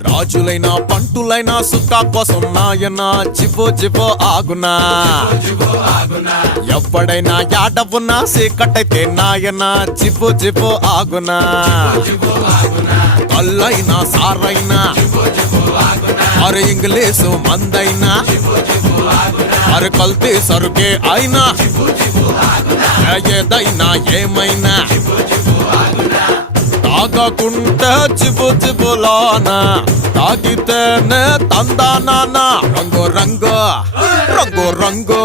రాజులైనా పంటులైనా సుక్క కోసం నాయన జిబో జిబో ఆగునా ఎప్పుడైనా యాడవున్నా సీకటైతే నాయన జిబో జిబో ఆగునా కల్లైనా సారైనా అరే ఇంగ్లీషు మందైనా అరే కల్తీ సరుకే అయినా ఏదైనా ఏమైనా తాగకుంటే జిబు జిబులానా తాగితేనే తందానా రంగు రంగు రంగు రంగు